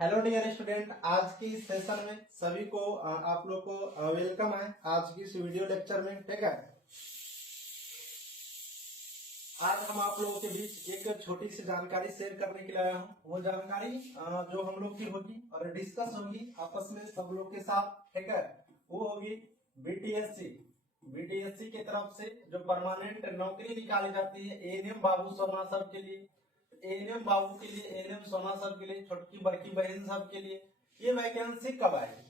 Hello dear student, आज की इस सेशन में सभी को आप लोग को वेलकम है आज की इस वीडियो लेक्चर में। ठीक है, आज हम आप लोगों के बीच एक छोटी सी जानकारी शेयर करने के लिए आया हूँ। वो जानकारी जो हम लोग की होगी और डिस्कस होगी आपस में सब लोग के साथ। ठीक है, वो होगी बीटीएससी। बीटीएससी की तरफ से जो परमानेंट नौकरी निकाली जाती है एएनएम बाबू सोना सब के लिए, एएनएम बाबू के लिए, एएनएम सोना सब के लिए, छोटकी बड़की बहन सब के लिए, ये वैकेंसी कब आएगी,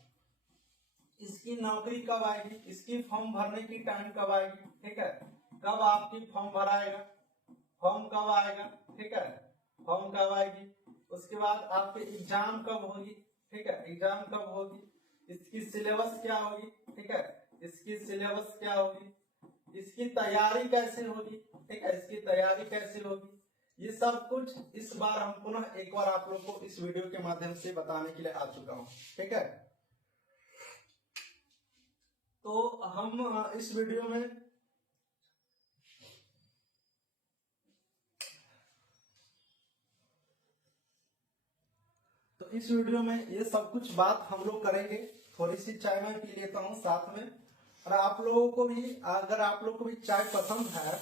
इसकी नौकरी कब आएगी, इसकी फॉर्म भरने की टाइम कब आएगी। ठीक है, कब आपकी फॉर्म भराएगा, फॉर्म कब आएगा। ठीक है, फॉर्म कब आएगी, उसके बाद आपकी एग्जाम कब होगी। ठीक है, एग्जाम कब होगी, इसकी सिलेबस क्या होगी। ठीक है, इसकी सिलेबस क्या होगी, इसकी तैयारी कैसे होगी। ठीक है, इसकी तैयारी कैसे होगी, ये सब कुछ इस बार हम पुनः एक बार आप लोग को इस वीडियो के माध्यम से बताने के लिए आ चुका हूं। ठीक है, तो हम इस वीडियो में ये सब कुछ बात हम लोग करेंगे। थोड़ी सी चाय मैं पी लेता हूँ साथ में, और आप लोगों को भी, अगर आप लोग को भी चाय पसंद है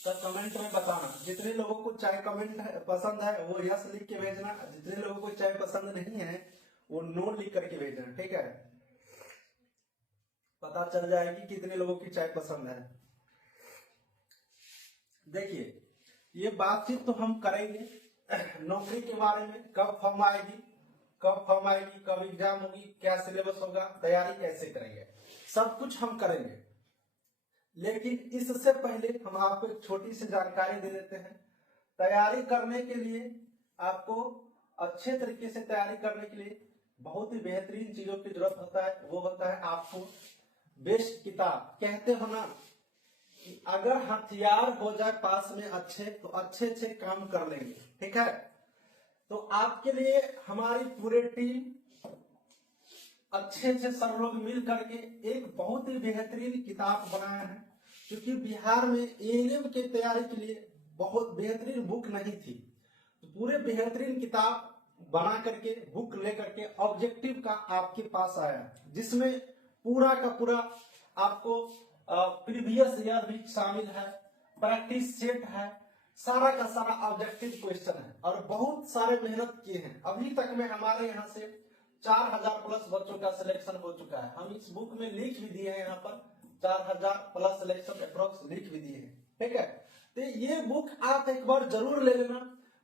तो कमेंट में बताना। जितने लोगों को चाय पसंद है वो यस लिख के भेजना, जितने लोगों को चाय पसंद नहीं है वो नो लिख करके भेजना। ठीक है, पता चल जाएगी कितने लोगों की चाय पसंद है। देखिए, ये बातचीत तो हम करेंगे नौकरी के बारे में, कब फॉर्म आएगी, कब एग्जाम होगी, क्या सिलेबस होगा, तैयारी कैसे करेंगे, सब कुछ हम करेंगे। लेकिन इससे पहले हम आपको एक छोटी सी जानकारी दे देते हैं। तैयारी करने के लिए आपको अच्छे तरीके से तैयारी करने के लिए बहुत ही बेहतरीन चीजों की जरूरत होता है। वो होता है आपको बेस्ट किताब। कहते हो ना कि अगर हथियार हो जाए पास में अच्छे तो अच्छे अच्छे काम कर लेंगे। ठीक है, तो आपके लिए हमारी पूरी टीम अच्छे से सब लोग मिल करके एक बहुत ही बेहतरीन किताब बनाया है। क्योंकि बिहार में एएनएम की तैयारी के लिए बहुत बेहतरीन बुक नहीं थी, तो पूरे बेहतरीन किताब बना करके, बुक लेकर के ऑब्जेक्टिव का आपके पास आया, जिसमें पूरा का पूरा आपको प्रीवियस ईयर भी शामिल है, प्रैक्टिस सेट है, सारा का सारा ऑब्जेक्टिव क्वेश्चन है, और बहुत सारे मेहनत किए हैं। अभी तक में हमारे यहाँ से 4000 प्लस बच्चों का सिलेक्शन हो चुका है। हम इस बुक में लिख भी दिए हैं, यहाँ पर 4000 प्लस सिलेक्शन अप्रोक्स लिख भी दिए हैं। ठीक है, तो ये बुक आप एक बार जरूर ले लेना।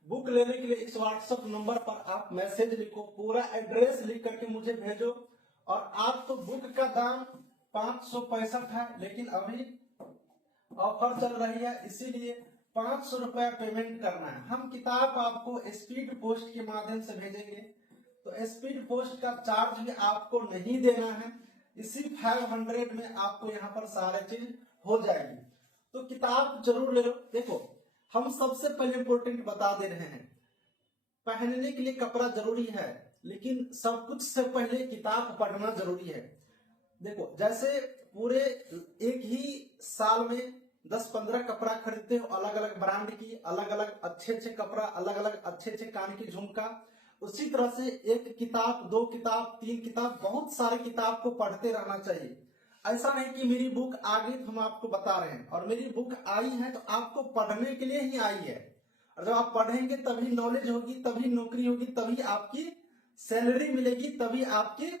बुक लेने के लिए इस व्हाट्सएप नंबर पर आप मैसेज लिखो, पूरा एड्रेस लिख करके मुझे भेजो। और आपको बुक का दाम 565 है, लेकिन अभी ऑफर चल रही है, इसीलिए 500 रुपया पेमेंट करना है। हम किताब आपको स्पीड पोस्ट के माध्यम से भेजेंगे, तो स्पीड पोस्ट का चार्ज भी आपको नहीं देना है। इसी 500 में आपको यहाँ पर सारे चीज हो जाएगी। तो किताब जरूर ले लो। देखो, हम सबसे पहले इंपोर्टेंट बता दे रहे हैं, पहनने के लिए कपड़ा जरूरी है, लेकिन सब कुछ से पहले किताब पढ़ना जरूरी है। देखो, जैसे पूरे एक ही साल में 10-15 कपड़ा खरीदते हो, अलग अलग ब्रांड की, अलग अलग अच्छे अच्छे कपड़ा, अलग अलग अच्छे अच्छे कान की झुमका, उसी तरह से एक किताब, 2 किताब, 3 किताब, बहुत सारे किताब को पढ़ते रहना चाहिए। ऐसा नहीं कि मेरी बुक आ गई तो हम आपको बता रहे हैं, और मेरी बुक आई है तो आपको पढ़ने के लिए ही आई है। और जब आप पढ़ेंगे तभी नॉलेज होगी, तभी नौकरी होगी, तभी आपकी सैलरी मिलेगी, तभी आपके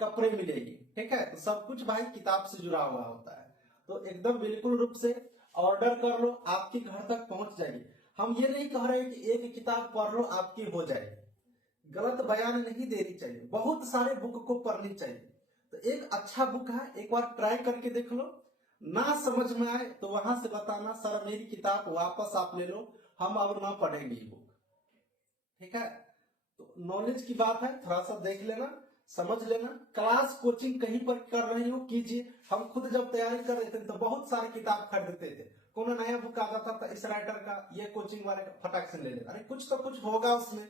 कपड़े मिलेगी। ठीक है, तो सब कुछ भाई किताब से जुड़ा हुआ होता है। तो एकदम बिल्कुल रूप से ऑर्डर कर लो, आपके घर तक पहुंच जाएगी। हम ये नहीं कह रहे कि एक किताब पढ़ लो आपकी हो जाएगी, गलत बयान नहीं देनी चाहिए, बहुत सारे बुक को पढ़नी चाहिए। तो एक अच्छा बुक है, एक बार ट्राई करके देख लो। ना समझ में आए तो वहां से बताना, सर मेरी किताब वापस आप ले लो, हम अब ना पढ़ेंगे ये बुक। ठीक है, तो नॉलेज की बात है, थोड़ा सा देख लेना, समझ लेना। क्लास कोचिंग कहीं पर कर रही हो कीजिए। हम खुद जब तैयारी कर रहे थे तो बहुत सारे किताब खरीदते थे, कोनो नया बुक आता था तो इस राइटर का, ये कोचिंग वाले का, फटाक से ले लेते। अरे कुछ तो कुछ होगा उसमें,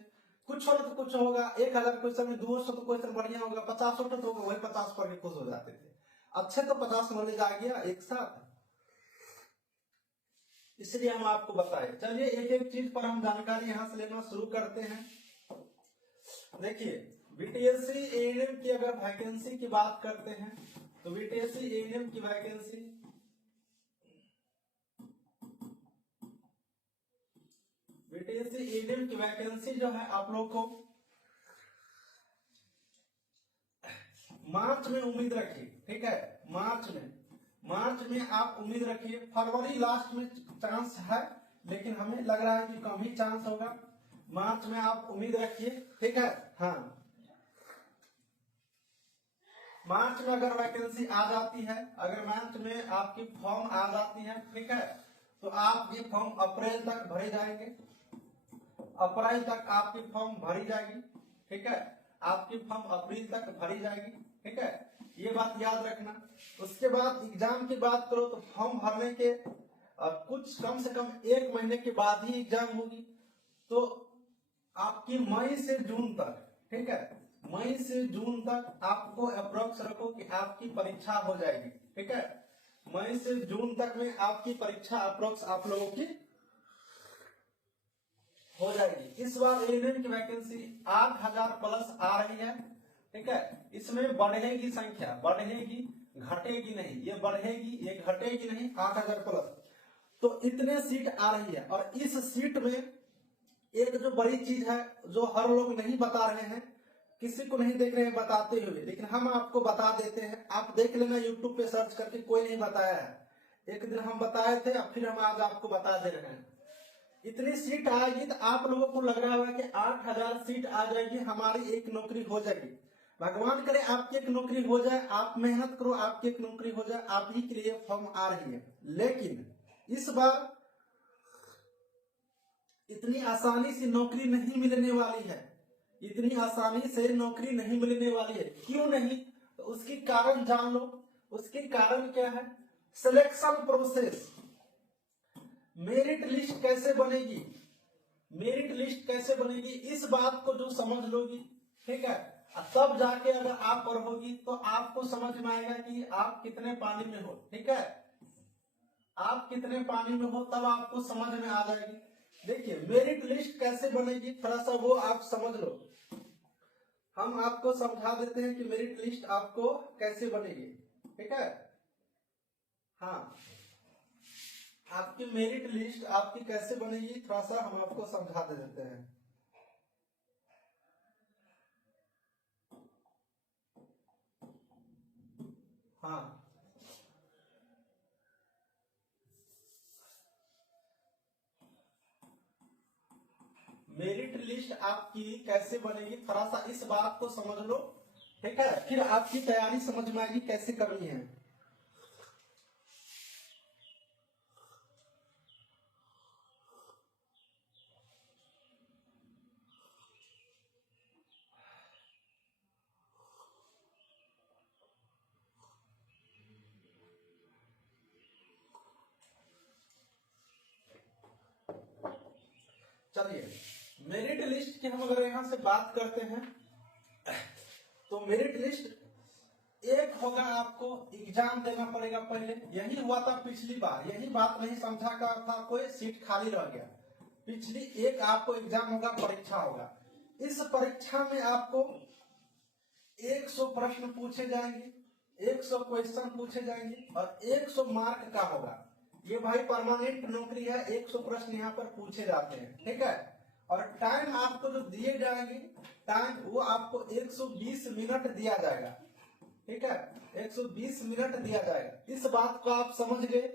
कुछ हो तो कुछ होगा। 1000 क्वेश्चन में 200 तो क्वेश्चन बढ़िया होगा, 50 तो होगा, वही 50 पढ़ के खुश हो जाते थे। अच्छे तो 50 नॉलेज आ गया एक साथ, इसलिए हम आपको बताए। चलिए एक एक चीज पर हम जानकारी यहां से लेना शुरू करते हैं। देखिए बीटीएससी एएनएम की अगर वैकेंसी की बात करते हैं तो बीटीएससी एएनएम की वैकेंसी जो है आप लोग को मार्च में उम्मीद रखिए, ठीक है। मार्च में आप उम्मीद रखिए। फरवरी लास्ट में चांस है, लेकिन हमें लग रहा है कि कम ही चांस होगा। मार्च में आप उम्मीद रखिए, ठीक है। हाँ, मार्च में अगर वैकेंसी आ जाती है, अगर मार्च में आपकी फॉर्म आ जाती है, ठीक है, तो आप ये फॉर्म अप्रैल तक भरे जाएंगे। अप्रैल तक आपकी फॉर्म भरी जाएगी, ठीक है। आपकी फॉर्म अप्रैल तक भरी जाएगी, ठीक है। ये बात याद रखना। उसके बाद एग्जाम की बात करो तो फॉर्म भरने के कुछ कम से कम 1 महीने के बाद ही एग्जाम होगी। तो आपकी मई से जून तक, ठीक है, मई से जून तक आपको अप्रोक्स रखो कि आपकी परीक्षा हो जाएगी, ठीक है। मई से जून तक में आपकी परीक्षा अप्रोक्स आप लोगों की हो जाएगी। इस बार एएनएम की वैकेंसी 8000 प्लस आ रही है, ठीक है। इसमें बढ़ेगी संख्या, बढ़ेगी, घटेगी नहीं। ये बढ़ेगी, ये घटेगी नहीं, 8000 प्लस। तो इतने सीट आ रही है। और इस सीट में एक जो बड़ी चीज है जो हर लोग नहीं बता रहे हैं, किसी को नहीं देख रहे हैं बताते हुए, लेकिन हम आपको बता देते हैं। आप देख लेना यूट्यूब पे सर्च करके, कोई नहीं बताया है। एक दिन हम बताए थे, अब फिर हम आज आपको बता दे रहे हैं। इतनी सीट आएगी तो आप लोगों को लग रहा होगा कि 8000 सीट आ जाएगी, हमारी एक नौकरी हो जाएगी। भगवान करे आपकी एक नौकरी हो जाए, आप मेहनत करो, आपकी एक नौकरी हो जाए, आप ही के लिए फॉर्म आ रही है। लेकिन इस बार इतनी आसानी से नौकरी नहीं मिलने वाली है। इतनी आसानी से नौकरी नहीं मिलने वाली है। क्यों नहीं? तो उसकी कारण जान लो। उसके कारण क्या है? Selection process. मेरिट लिस्ट कैसे बनेगी, मेरिट लिस्ट कैसे बनेगी, इस बात को जो समझ लोगी, ठीक है, तब जाके अगर आप पढ़ोगी तो आपको समझ में आएगा कि आप कितने पानी में हो, ठीक है। आप कितने पानी में हो तब आपको समझ में आ जाएगी। देखिए मेरिट लिस्ट कैसे बनेगी, थोड़ा सा वो आप समझ लो। हम आपको समझा देते हैं कि मेरिट लिस्ट आपको कैसे बनेगी, ठीक है। हाँ, आपकी मेरिट लिस्ट आपकी कैसे बनेगी, थोड़ा सा हम आपको समझा दे देते हैं। हाँ, मेरिट लिस्ट आपकी कैसे बनेगी, थोड़ा सा इस बात को समझ लो, ठीक है। फिर आपकी तैयारी समझ में आएगी कैसे करनी है। चलिए मेरिट लिस्ट की हम अगर यहां से बात करते हैं तो मेरिट लिस्ट एक होगा, आपको एग्जाम देना पड़ेगा पहले। यही हुआ था पिछली बार, यही बात नहीं समझा का था, कोई सीट खाली रह गया। पिछली एक आपको एग्जाम होगा, परीक्षा होगा। इस परीक्षा में आपको 100 प्रश्न पूछे जाएंगे, 100 क्वेश्चन पूछे जाएंगे और 100 मार्क का होगा। ये भाई परमानेंट नौकरी है, 100 प्रश्न यहाँ पर पूछे जाते हैं, ठीक है। और टाइम आपको जो दिए जाएंगे, टाइम वो आपको 120 मिनट दिया जाएगा, ठीक है। 120 मिनट दिया जाएगा। इस बात को आप समझ गए।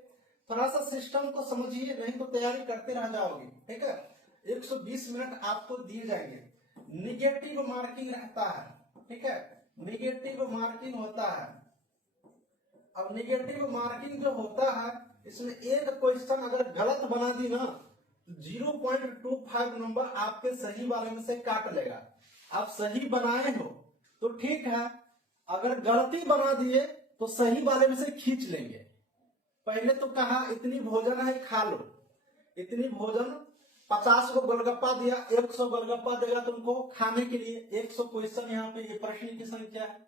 थोड़ा सा सिस्टम को समझिए, नहीं तो तैयारी करते रह जाओगे, ठीक है। 120 मिनट आपको दिए जाएंगे। निगेटिव मार्किंग रहता है, ठीक है, निगेटिव मार्किंग होता है। अब निगेटिव मार्किंग जो होता है, इसमें एक क्वेश्चन अगर गलत बना दी ना, 0.25 नंबर आपके सही वाले में से काट लेगा। आप सही बनाए हो तो ठीक है, अगर गलती बना दिए तो सही वाले में से खींच लेंगे। पहले तो कहा इतनी भोजन है खा लो, इतनी भोजन, 50 को गोलगप्पा दिया, 100 गोलगप्पा देगा तुमको खाने के लिए। 100 क्वेश्चन यहाँ पे, ये प्रश्न की संख्या है,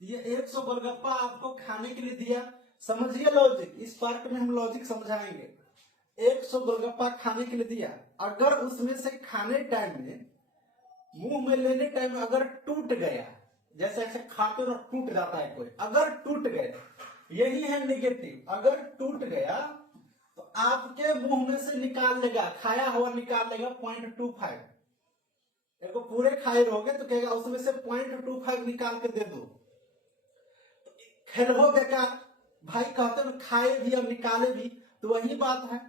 ये 100 गोलगप्पा आपको खाने के लिए दिया। समझिए लॉजिक, इस पार्ट में हम लॉजिक समझाएंगे। 100 गोलगप्पा खाने के लिए दिया, अगर उसमें से खाने टाइम में मुंह में लेने टाइम अगर टूट गया, जैसे ऐसे खाते हो टूट जाता है कोई, अगर टूट गया, यही है निगेटिव। अगर टूट गया तो आपके मुंह में से निकाल लेगा, खाया हुआ निकाल लेगा 0.25। देखो पूरे खाए रहोगे तो कहेगा उसमें से 0.25 निकाल के दे दो। खेल हो बेकार, भाई कहते हैं खाए भी और निकाले भी, तो वही बात है,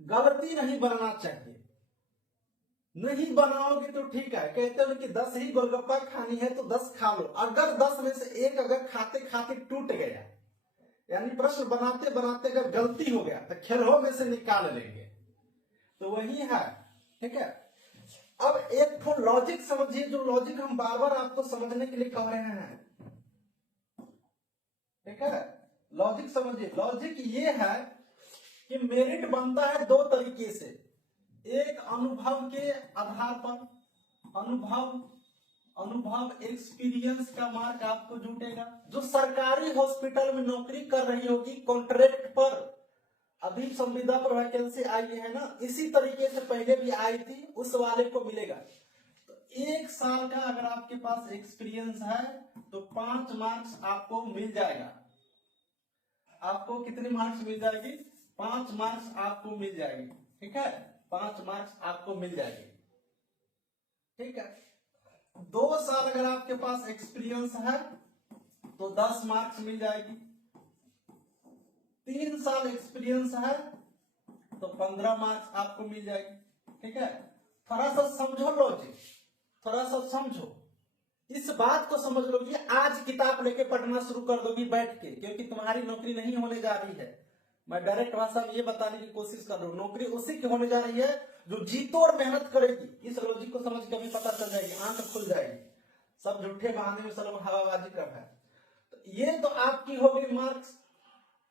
गलती नहीं बनना चाहिए। नहीं बनाओगे तो ठीक है, कहते हैं कि 10 ही गोलगप्पा खानी है तो 10 खा लो। अगर 10 में से एक अगर खाते खाते टूट गया, यानी प्रश्न बनाते बनाते अगर गलती हो गया तो खेलों में से निकाल लेंगे, तो वही है। ठीक है, अब एक तो लॉजिक समझिए, जो लॉजिक हम बार बार आपको समझने के लिए कह रहे हैं। ठीक है, लॉजिक समझिए। लॉजिक ये है कि मेरिट बनता है दो तरीके से। एक अनुभव के आधार पर, अनुभव एक्सपीरियंस का मार्क आपको जुटेगा। जो सरकारी हॉस्पिटल में नौकरी कर रही होगी कॉन्ट्रैक्ट पर, अभी संविदा पर वैकेंसी आई है ना, इसी तरीके से पहले भी आई थी, उस वाले को मिलेगा। तो 1 साल का अगर आपके पास एक्सपीरियंस है तो 5 मार्क्स आपको मिल जाएगा। आपको कितने मार्क्स मिल जाएगी? 5 मार्क्स आपको मिल जाएगी। ठीक है, 5 मार्क्स आपको मिल जाएगी। ठीक है, 2 साल अगर आपके पास एक्सपीरियंस है तो 10 मार्क्स मिल जाएगी। 3 साल एक्सपीरियंस है तो 15 मार्क्स आपको मिल जाएगी। ठीक है, थोड़ा सा समझो लॉजिक, थोड़ा सा समझो, इस बात को समझ लो कि आज किताब लेके पढ़ना शुरू कर दोगी बैठ के, क्योंकि तुम्हारी नौकरी नहीं होने जा रही है। मैं डायरेक्ट भाषा में ये बताने की कोशिश कर रहा हूँ, नौकरी उसी की होने जा रही है जो जीतो और मेहनत करेगी। इस लॉजिक को समझ के अभी पता चल जाएगी, आंख खुल जाएगी। सब झूठे बहाने में सब हवाबाजी कर रहा है। तो ये तो आपकी हो गई मार्क्स।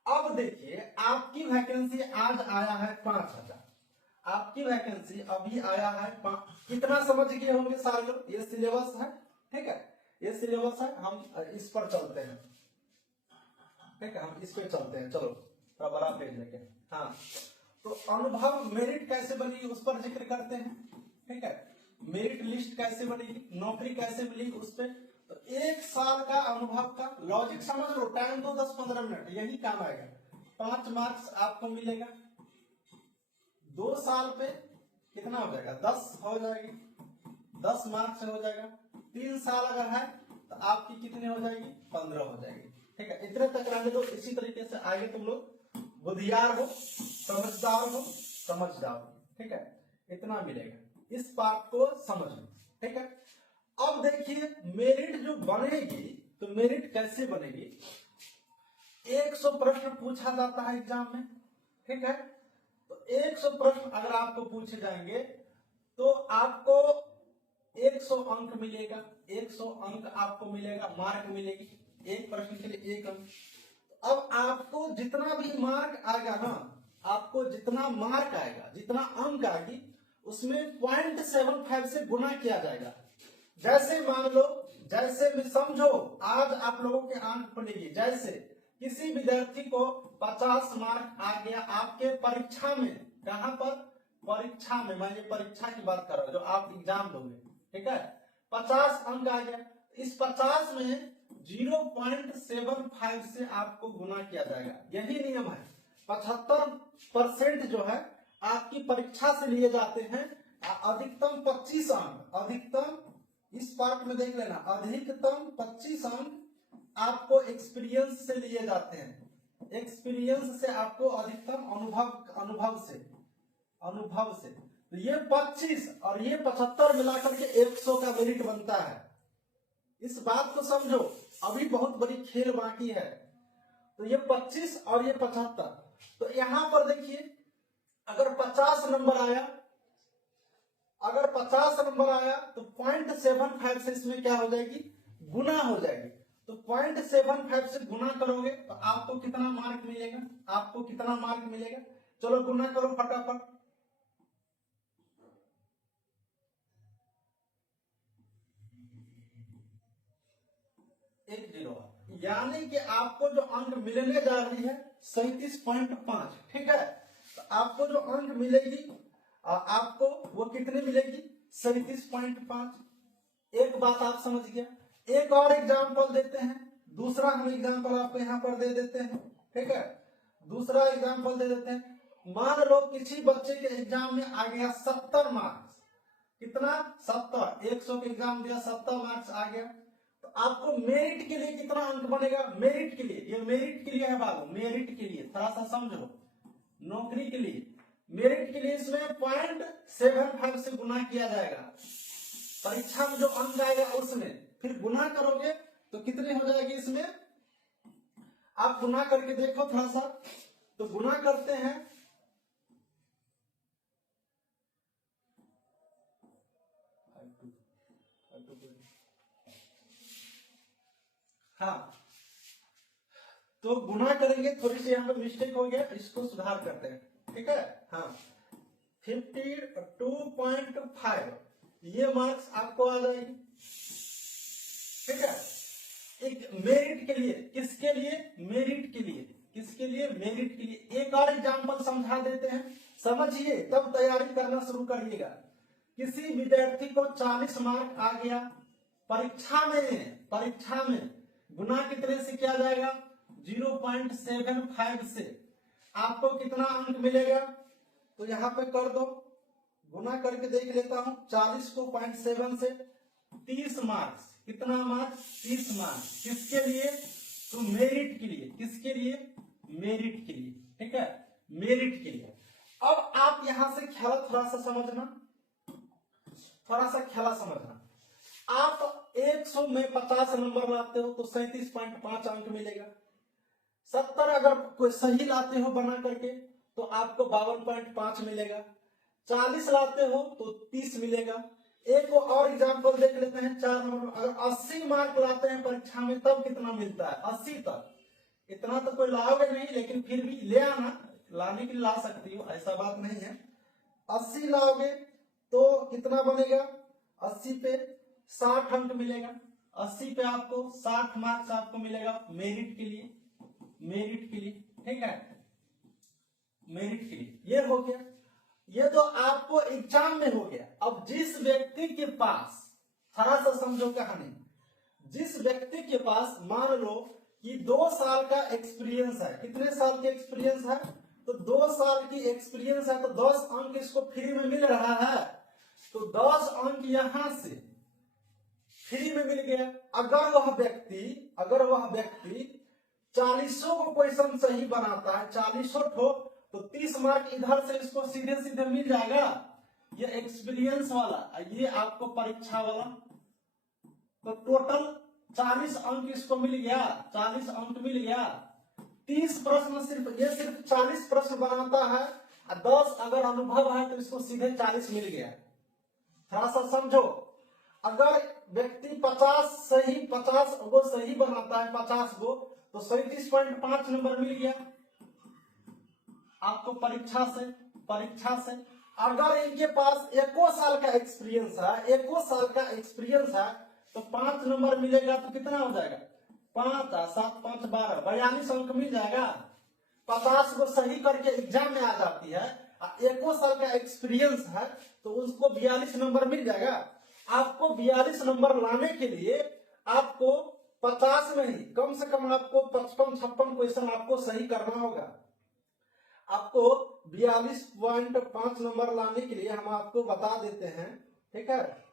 अब देखिए, आपकी वैकेंसी आज आया है 5000, आपकी वैकेंसी अभी आया है कितना समझ गए होंगे सारे लोग? ये सिलेबस है। ठीक है, ये सिलेबस है, हम इस पर चलते हैं। ठीक है, हम इस पे चलते हैं। चलो थोड़ा बड़ा पेज लेके। हाँ, तो अनुभव मेरिट कैसे बनेगी उस पर जिक्र करते हैं। ठीक है, मेरिट लिस्ट कैसे बनेगी, नौकरी कैसे मिलेगी उस पर। तो 1 साल का अनुभव का लॉजिक समझ लो, टाइम दो 10-15 मिनट, यही काम आएगा। 5 मार्क्स आपको मिलेगा। 2 साल पे कितना हो जाएगा? 10 हो जाएगी, 10 मार्क्स हो जाएगा। 3 साल अगर है तो आपकी कितनी हो जाएगी? 15 हो जाएगी। ठीक है, इतने तक रहने दो। इसी तरीके से आगे तुम लोग बुद्धियार हो, समझदार हो, समझदार हो। ठीक है, इतना मिलेगा, इस बात को समझ लो। ठीक है, अब देखिए मेरिट जो बनेगी, तो मेरिट कैसे बनेगी? 100 प्रश्न पूछा जाता है एग्जाम में। ठीक है, तो 100 प्रश्न अगर आपको पूछे जाएंगे तो आपको 100 अंक मिलेगा। 100 अंक आपको मिलेगा, मार्क मिलेगी। एक प्रश्न के लिए 1 अंक। अब आपको जितना भी मार्क आएगा ना, आपको जितना मार्क आएगा, जितना अंक आएगी, उसमें 0.75 से गुना किया जाएगा। जैसे मान लो, जैसे भी समझो, आज आप लोगों के अंक बनेगी। जैसे किसी विद्यार्थी को 50 मार्क आ गया आपके परीक्षा में, कहां पर? परीक्षा में, मैं ये परीक्षा की बात कर रहा हूं जो आप एग्जाम दोगे। ठीक है, 50 अंक आ गया, इस 50 में 0.75 से आपको गुना किया जाएगा। यही नियम है। 75% जो है आपकी परीक्षा से लिए जाते हैं। अधिकतम 25 अंक, अधिकतम इस पार्ट में देख लेना, अधिकतम 25 अंक आपको एक्सपीरियंस से लिए जाते हैं। एक्सपीरियंस से आपको अधिकतम अनुभव से तो ये 25 और ये 75 मिलाकर के 100 का मेरिट बनता है। इस बात को समझो, अभी बहुत बड़ी खेल बाकी है। तो ये 25 और ये 75, तो यहां पर देखिए अगर 50 नंबर आया, अगर 50 नंबर आया तो 0.75 से इसमें क्या हो जाएगी? गुना हो जाएगी। तो 0.75 से गुना करोगे तो आपको कितना मार्क मिलेगा? आपको कितना मार्क मिलेगा? चलो गुना करो फटाफट। 10, यानी कि आपको जो अंक मिलने जा रही है 37.5। ठीक है, तो आपको जो अंक मिलेगी आपको वो कितनी मिलेगी? 37.5। एक बात आप समझ गया। एक और एग्जाम्पल देते हैं, दूसरा हम एग्जाम्पल आपको यहाँ पर दे देते हैं, ठीक है। दूसरा एग्जाम्पल दे देते हैं। मान लो किसी बच्चे के एग्जाम में आ गया 70 मार्क्स। कितना? 70। 100 के एग्जाम दिया, 70 मार्क्स आ गया, तो आपको मेरिट के लिए कितना अंक बनेगा? मेरिट के लिए, ये मेरिट के लिए है बाबू, मेरिट के लिए थोड़ा सा समझो। नौकरी के लिए, मेरिट के लिए इसमें 0.75 से गुना किया जाएगा। परीक्षा में जो अंक आएगा उसमें फिर गुना करोगे तो कितने हो जाएगी इसमें? आप गुना करके देखो थोड़ा सा। तो गुना करते हैं, हाँ, तो गुना करेंगे। थोड़ी सी यहाँ पे मिस्टेक हो गया, इसको सुधार करते हैं, ठीक है। हाँ, 52.5 ये मार्क्स आपको आ जाएगी, ठीक है। एक मेरिट के लिए, किसके लिए? मेरिट के लिए। किसके लिए? मेरिट के लिए। एक और एग्जाम्पल समझा देते हैं, समझिए तब तैयारी करना शुरू करिएगा। किसी विद्यार्थी को 40 मार्क आ गया, परीक्षा में गुना कितने से किया जाएगा? 0.75 से। आपको कितना अंक मिलेगा? तो यहाँ पे कर दो, गुना करके देख लेता हूं। 40 को 0.7 से 30 मार्क्स। कितना मार्क्स? 30 मार्क्स। किसके लिए? तो मेरिट के लिए। किसके लिए? मेरिट के लिए, ठीक है, मेरिट के लिए। अब आप यहां से खेला थोड़ा सा समझना, थोड़ा सा खेला समझना। आप 100 में 50 नंबर लाते हो तो 37.5 अंक मिलेगा। 70 अगर कोई सही लाते हो बना करके तो आपको 52.5 मिलेगा। 40 लाते हो तो 30 मिलेगा। एक और एग्जांपल देख लेते हैं, 4 नंबर। अगर 80 मार्क लाते हैं परीक्षा में तब कितना मिलता है? 80 तक। इतना तो कोई लाओगे नहीं, लेकिन फिर भी ले आना, लाने के लिए ला सकती हो, ऐसा बात नहीं है। 80 लाओगे तो कितना बनेगा? 80 पे 60 अंक मिलेगा। 80 पे आपको 60 मार्क्स आपको मिलेगा मेरिट के लिए, मेरिट के लिए, ठीक है, मेरिट के लिए। ये हो गया, ये तो आपको एग्जाम में हो गया। अब जिस व्यक्ति के पास, थोड़ा सा समझो कहानी, जिस व्यक्ति के पास मान लो कि 2 साल का एक्सपीरियंस है। कितने साल के एक्सपीरियंस है? तो 2 साल की एक्सपीरियंस है, तो 10 अंक इसको फ्री में मिल रहा है, तो 10 अंक यहां से फ्री में मिल गया। अगर वह व्यक्ति 40 को क्वेश्चन सही बनाता है, 40 ठो, तो 30 मार्क इधर से इसको सीधे सीधे मिल जाएगा। ये एक्सपीरियंस वाला, ये आपको परीक्षा वाला, तो टोटल 40 अंक इसको मिल गया, 40 अंक मिल गया। 30 प्रश्न सिर्फ 40 प्रश्न बनाता है, 10 अगर अनुभव है तो इसको सीधे 40 मिल गया। थोड़ा सा समझो। अगर व्यक्ति 50 गो सही बनाता है, 50 गो, तो 37.5 नंबर मिल गया आपको परीक्षा से। अगर इनके पास 1 साल का एक्सपीरियंस है, तो 5 नंबर मिलेगा, तो कितना हो जाएगा? 5 7 5 12, 42 अंक मिल जाएगा। 50 को सही करके एग्जाम में आ जाती है, 1 साल का एक्सपीरियंस है, तो उसको 42 नंबर मिल जाएगा। आपको 42 नंबर लाने के लिए आपको 50 में ही कम से कम आपको 55-56 क्वेश्चन आपको सही करना होगा। आपको 42.5 नंबर लाने के लिए हम आपको बता देते हैं, ठीक है,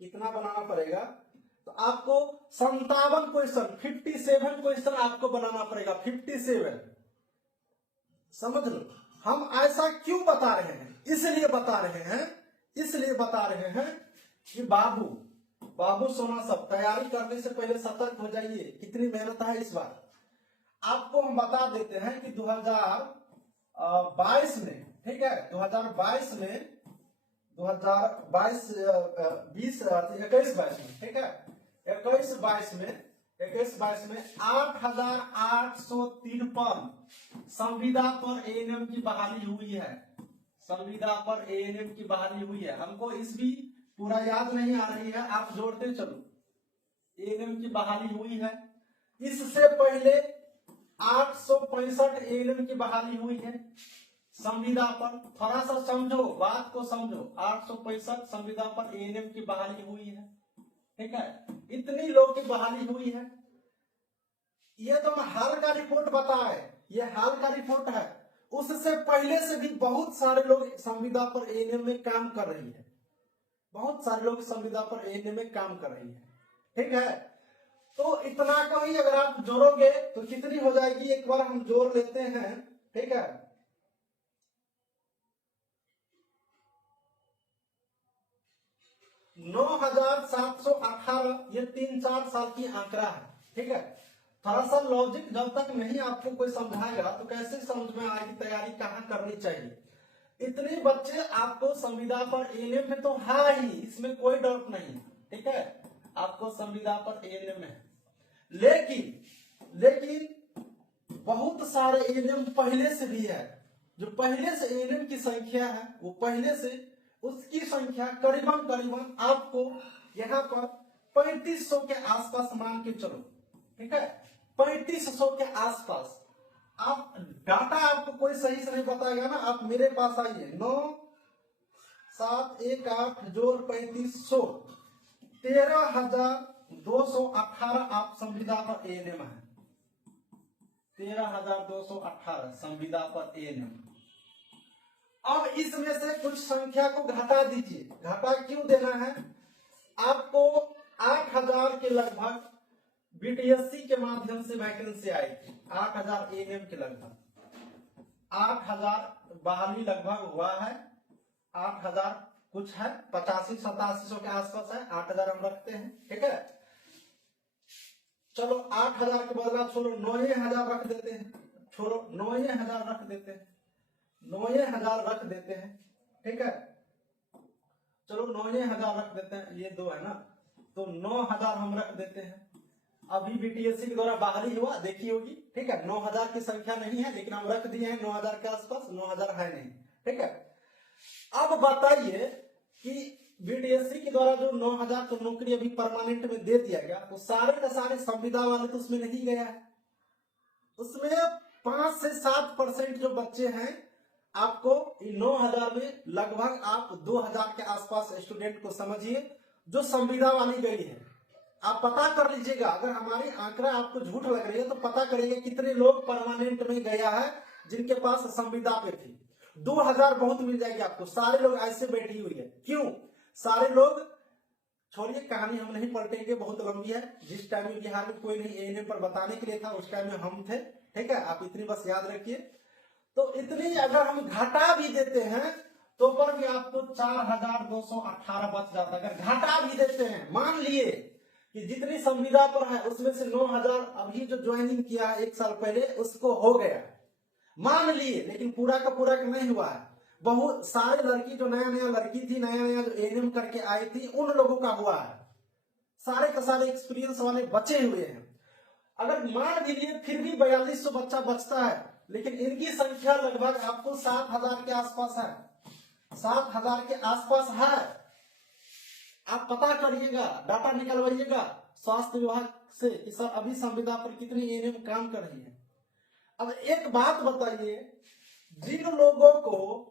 कितना बनाना पड़ेगा। तो आपको 57 क्वेश्चन, 57 क्वेश्चन आपको बनाना पड़ेगा। 57, समझ लो। हम ऐसा क्यों बता रहे हैं? इसलिए बता रहे हैं कि बाबू सोना, सब तैयारी करने से पहले सतर्क हो जाइए। कितनी मेहनत है इस बार। आपको हम बता देते हैं कि 2022 में, ठीक है, 2022 में 21-22 में, ठीक है, 21-22 में 8,853 संविदा पर एएनएम की बहाली हुई है। संविदा पर एएनएम की बहाली हुई है। हमको इसकी पूरा याद नहीं आ रही है, आप जोड़ते चलो। एएनएम की बहाली हुई है। इससे पहले 865 एएनएम की बहाली हुई है। संविदा पर, थोड़ा सा समझो, बात को समझो। 865 संविदा पर एएनएम की बहाली हुई है, ठीक है, इतनी लोग की बहाली हुई है। ये तो हाल का रिपोर्ट बताए, ये हाल का रिपोर्ट है। उससे पहले से भी बहुत सारे लोग संविदा पर एएनएम में काम कर रही है, बहुत सारे लोग संविदा पर एएनएम में काम कर रही है, ठीक है। तो इतना को ही अगर आप जोड़ोगे तो कितनी हो जाएगी, एक बार हम जोड़ लेते हैं, ठीक है। 9,718, ये 3-4 साल की आंकड़ा है, ठीक है। थोड़ा सा लॉजिक जब तक नहीं आपको कोई समझाएगा तो कैसे समझ में आएगी तैयारी कहाँ करनी चाहिए। इतने बच्चे आपको संविदा पर एएनएम में तो है ही, इसमें कोई डाउट नहीं, ठीक है, आपको संविदा पर एएनएम है। लेकिन बहुत सारे एएनएम पहले से भी है, जो पहले से एएनएम की संख्या है वो पहले से उसकी संख्या करीबन आपको यहाँ पर 3500 के आसपास मान के चलो, ठीक है, 3500 के आसपास। आप डाटा आपको कोई सही से नहीं बताएगा ना, आप मेरे पास आइए, 9,718 जोड़ 3500, 13,218 आप संविदा पर एएनएम है, 13,218 संविदा पर एएनएम। अब इसमें से कुछ संख्या को घटा दीजिए, घटा क्यों देना है, आपको 8,000 के लगभग बीटीएससी के माध्यम से वैकेंसी आई थी, 8,000 एएनएम के लगभग, 8,000 बहाली लगभग हुआ है, 8,000 कुछ है, 85-87 के आसपास है, 8,000 हम रखते हैं, ठीक है। चलो 8,000 के बदला छोड़ो 9,000 रख देते हैं, छोड़ो 9,000 रख देते हैं, 9,000 रख देते हैं, ठीक है। चलो 9,000 रख देते हैं, ये दो है ना, तो 9,000 हम रख देते हैं। अभी बीटीएससी के द्वारा बहाली हुआ देखी होगी, ठीक है, 9,000 की संख्या नहीं है लेकिन हम रख दिए हैं 9,000 के आसपास, 9,000 है नहीं, ठीक है। अब बताइए कि बीटीएससी के द्वारा जो 9,000 तो नौकरी अभी परमानेंट में दे दिया गया, तो सारे के सारे संविदा वाले तो उसमें नहीं गया है, उसमें 5 से 7% जो बच्चे हैं, आपको 9,000 में लगभग आप 2,000 के आसपास स्टूडेंट को समझिए जो संविदा वाली गई है। आप पता कर लीजिएगा, अगर हमारी आंकड़ा आपको झूठ लग रही है तो पता करिएगा कितने लोग परमानेंट में गया है जिनके पास संविदा पे थी। 2,000 बहुत मिल जाएगी आपको, सारे लोग ऐसे बैठी हुई है, क्यों सारे लोग, छोड़िए कहानी हम नहीं पलटेंगे, बहुत लंबी है। जिस टाइम में बिहार में कोई नहीं एएनएम पर बताने के लिए था उस टाइम में हम थे, ठीक है, आप इतनी बस याद रखिए। तो इतनी अगर हम घटा भी देते हैं तो पर भी आपको 4,218 बच जाता है। अगर घटा भी देते हैं, मान लिए कि जितनी संविदा पर है उसमें से 9,000 अभी जो ज्वाइनिंग किया है 1 साल पहले उसको हो गया, मान लिए, लेकिन पूरा का पूरा नहीं हुआ है। बहुत सारे लड़की जो नया नया लड़की थी, नया नया जो एएनएम करके आई थी, उन लोगों का हुआ है, सारे के सारे एक्सपीरियंस वाले बचे हुए हैं। अगर मान भी लिए फिर भी 4,200 बच्चा बचता है, लेकिन इनकी संख्या लगभग आपको 7,000 के आसपास है, 7,000 के आसपास है। आप पता करिएगा, डाटा निकलवाइएगा स्वास्थ्य विभाग से कि सर अभी संविदा पर कितनी एएनएम काम कर रही है। अब एक बात बताइए, जिन लोगों को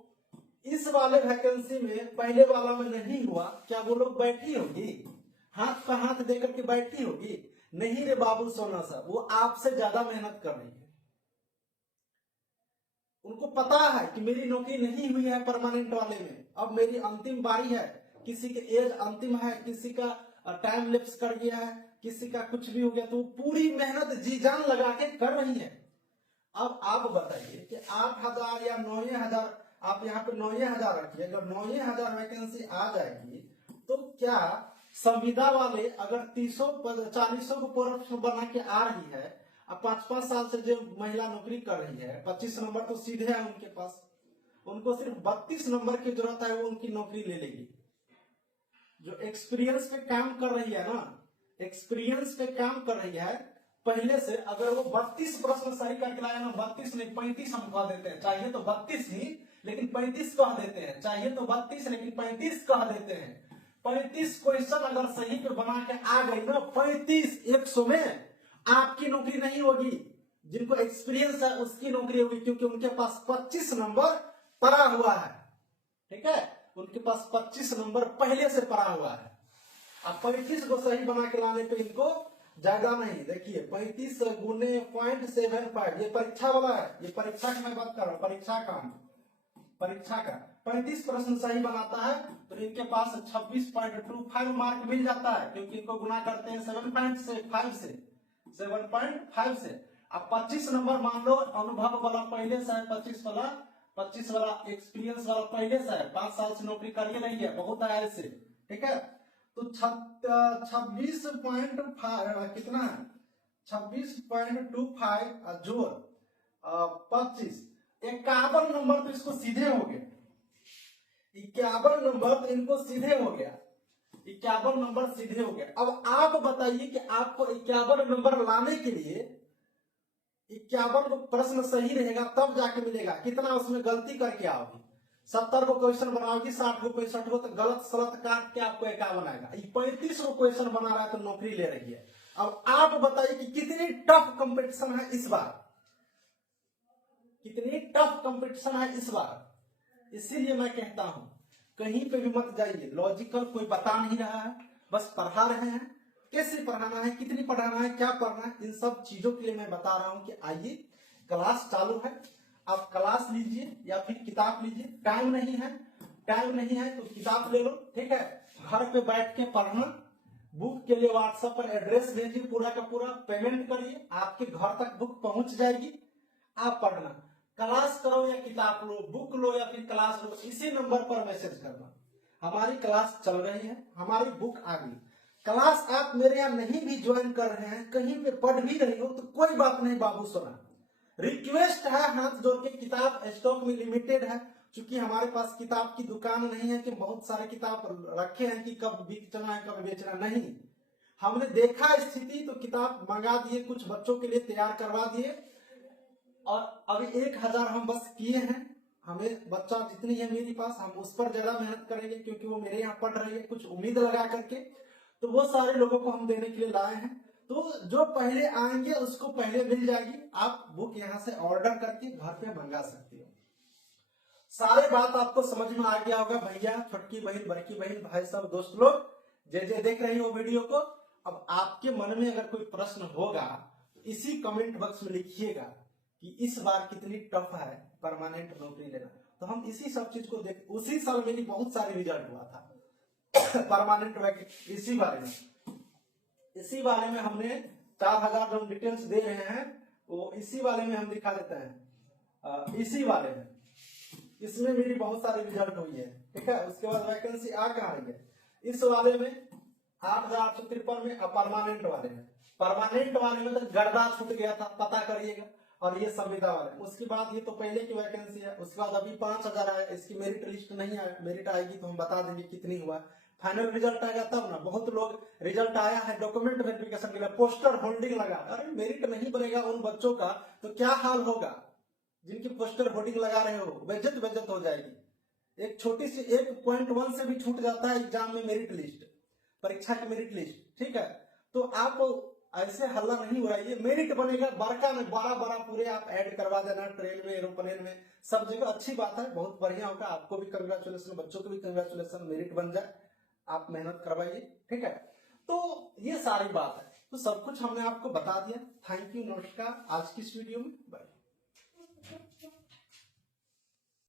इस वाले वैकेंसी में पहले वाला में नहीं हुआ, क्या वो लोग बैठी होगी, हाथ पर हाथ देकर के बैठी होगी? नहीं रे बाबू सोना साहब, वो आपसे ज्यादा मेहनत कर रही है। उनको पता है कि मेरी नौकरी नहीं हुई है परमानेंट वाले में, अब मेरी अंतिम बारी है, किसी के एज अंतिम है, किसी का टाइम लैप्स कर गया है, किसी का कुछ भी हो गया, तो पूरी मेहनत जी जान लगा के कर रही है। अब आप बताइए कि 8,000 या 9,000, आप यहाँ पे 9,000 रखिए, अगर 9,000 वैकेंसी आ जाएगी तो क्या संविदा वाले अगर 300-400 को पोस्ट बना के आ रही है, अब 5-5 साल से जो महिला नौकरी कर रही है, 25 नंबर तो सीधे है उनके पास, उनको सिर्फ 32 नंबर की जरूरत है, वो उनकी नौकरी ले लेगी। जो एक्सपीरियंस पे काम कर रही है ना, एक्सपीरियंस पे काम कर रही है पहले से, अगर वो 32 प्रश्न सही करके लाए ना, 32 नहीं 35 हम कह देते हैं, चाहिए तो 32 ही लेकिन 35 कह देते हैं, चाहिए तो 32 लेकिन 35 कह देते हैं। 35 क्वेश्चन अगर सही पे बना के आ गई ना, 35-100 में, आपकी नौकरी नहीं होगी, जिनको एक्सपीरियंस है उसकी नौकरी होगी, क्योंकि उनके पास 25 नंबर पड़ा हुआ है, ठीक है, उनके पास 25 नंबर पहले से पड़ा हुआ है। अब 35 को सही बना के लाने पे इनको ज्यादा नहीं, देखिए 35 गुने 0.75, ये परीक्षा वाला है, ये परीक्षा की मैं बात कर रहा हूँ, परीक्षा का 35 प्रश्न सही बनाता है तो इनके पास 26.25 मार्क मिल जाता है, क्योंकि इनको गुना करते हैं 7.5 से। अब 25 नंबर मान लो अनुभव वाला पहले से है, 25 वाला एक्सपीरियंस वाला पहले से है, 5 साल से नौकरी करके नहीं है, बहुत है ऐसे, ठीक है। तो 26.5 कितना है, 26.25 जोड़ 25, 51 नंबर तो इसको सीधे हो गए, 51 नंबर तो इनको सीधे हो गया, 51 नंबर सीधे हो गया। अब आप बताइए कि आपको 51 नंबर लाने के लिए 51 प्रश्न सही रहेगा तब जाके मिलेगा, कितना उसमें गलती करके आओगी, 70 को क्वेश्चन बनाओगी, 60 को 65 को, तो गलत सलत काट के आपको 51 आएगा। 35 को क्वेश्चन बना रहा है तो नौकरी ले रही है। अब आप बताइए कि कितनी टफ कंपटीशन है इस बार, कितनी टफ कंपटीशन है इस बार। इसीलिए मैं कहता हूं कहीं पे भी मत जाइए, लॉजिकल कोई बता नहीं रहा है, बस पढ़ा रहे हैं, कैसे पढ़ाना है, कितनी पढ़ाना है, क्या पढ़ना है, इन सब चीजों के लिए मैं बता रहा हूं कि आइए क्लास चालू है, आप क्लास लीजिए या फिर किताब लीजिए। टाइम नहीं है तो किताब ले लो, ठीक है, घर पे बैठ के पढ़ना। बुक के लिए व्हाट्सएप पर एड्रेस भेजिए, पूरा का पूरा पेमेंट करिए, आपके घर तक बुक पहुंच जाएगी, आप पढ़ना। क्लास करो या किताब लो, बुक लो या फिर क्लास लो, इसी नंबर पर मैसेज करना। हमारी क्लास चल रही है, हमारी बुक आ गई। क्लास आप मेरे यहाँ नहीं भी ज्वाइन कर रहे हैं, कहीं पे पढ़ भी रही हो तो कोई बात नहीं बाबू, सुना रिक्वेस्ट है हाथ जोड़ के, किताब स्टॉक में लिमिटेड है, क्योंकि हमारे पास किताब की दुकान नहीं है कि बहुत सारे किताब रखे हैं कि कब बेचना है कब बेचना नहीं। हमने देखा स्थिति तो किताब मंगा दिए, कुछ बच्चों के लिए तैयार करवा दिए, और अभी 1000 हम बस किए हैं। हमें बच्चा जितनी है मेरे पास, हम उस पर ज्यादा मेहनत करेंगे, क्योंकि वो मेरे यहाँ पढ़ रही है कुछ उम्मीद लगा करके, तो वो सारे लोगों को हम देने के लिए लाए हैं। तो जो पहले आएंगे उसको पहले मिल जाएगी, आप बुक यहाँ से ऑर्डर करके घर पे मंगा सकती हो। सारे बात आपको समझ में आ गया होगा भैया, छोटकी बहन, बड़की बहन, भाई साहब, दोस्त लोग जे देख रही हो वीडियो को। अब आपके मन में अगर कोई प्रश्न होगा तो इसी कमेंट बॉक्स में लिखिएगा कि इस बार कितनी टफ है परमानेंट नौकरी लेना, तो हम इसी सब चीज को देख, उसी साल मेरी बहुत सारे रिजल्ट हुआ था परमानेंट वैकेंसी, इसी बारे में हमने 4000 जो डिटेल्स दे रहे हैं वो इसी वाले में हम दिखा देते हैं, इसी वाले में, इसमें मेरी बहुत सारी रिजल्ट हुई है, ठीक है। उसके बाद वैकेंसी आ कहाँ रही है, इस वाले में 8853 में, परमानेंट वाले में तो गर्दा छूट गया था, पता करिएगा। और ये संविदा वाले, उसके बाद ये तो पहले की वैकेंसी है, उसके बाद अभी 5000 आया, इसकी मेरिट लिस्ट नहीं आया, मेरिट आएगी तो हम बता देंगे कितनी हुआ, फाइनल रिजल्ट आएगा तब ना। बहुत लोग रिजल्ट आया है डॉक्यूमेंट वेरिफिकेशन के लिए पोस्टर होल्डिंग लगा, अरे मेरिट नहीं बनेगा उन बच्चों का तो क्या हाल होगा जिनकी पोस्टर होल्डिंग लगा रहे हो, बेइज्जत हो जाएगी। एक छोटी सी 1.1 से भी छूट जाता है एग्जाम में मेरिट लिस्ट, परीक्षा की मेरिट लिस्ट, ठीक है। तो आप ऐसे हल्ला नहीं उड़ाइए, मेरिट बनेगा, बड़का में बड़ा पूरे आप ऐड करवा देना, ट्रेन में, एरोप्लेन में, सब जगह। अच्छी बात है, बहुत बढ़िया होगा, आपको भी कंग्रेचुलेसन, बच्चों को भी कंग्रेचुलेसन, मेरिट बन जाए, आप मेहनत करवाइए, ठीक है। तो ये सारी बात है, तो सब कुछ हमने आपको बता दिया। थैंक यू, नमस्कार, आज की इस वीडियो में बाय।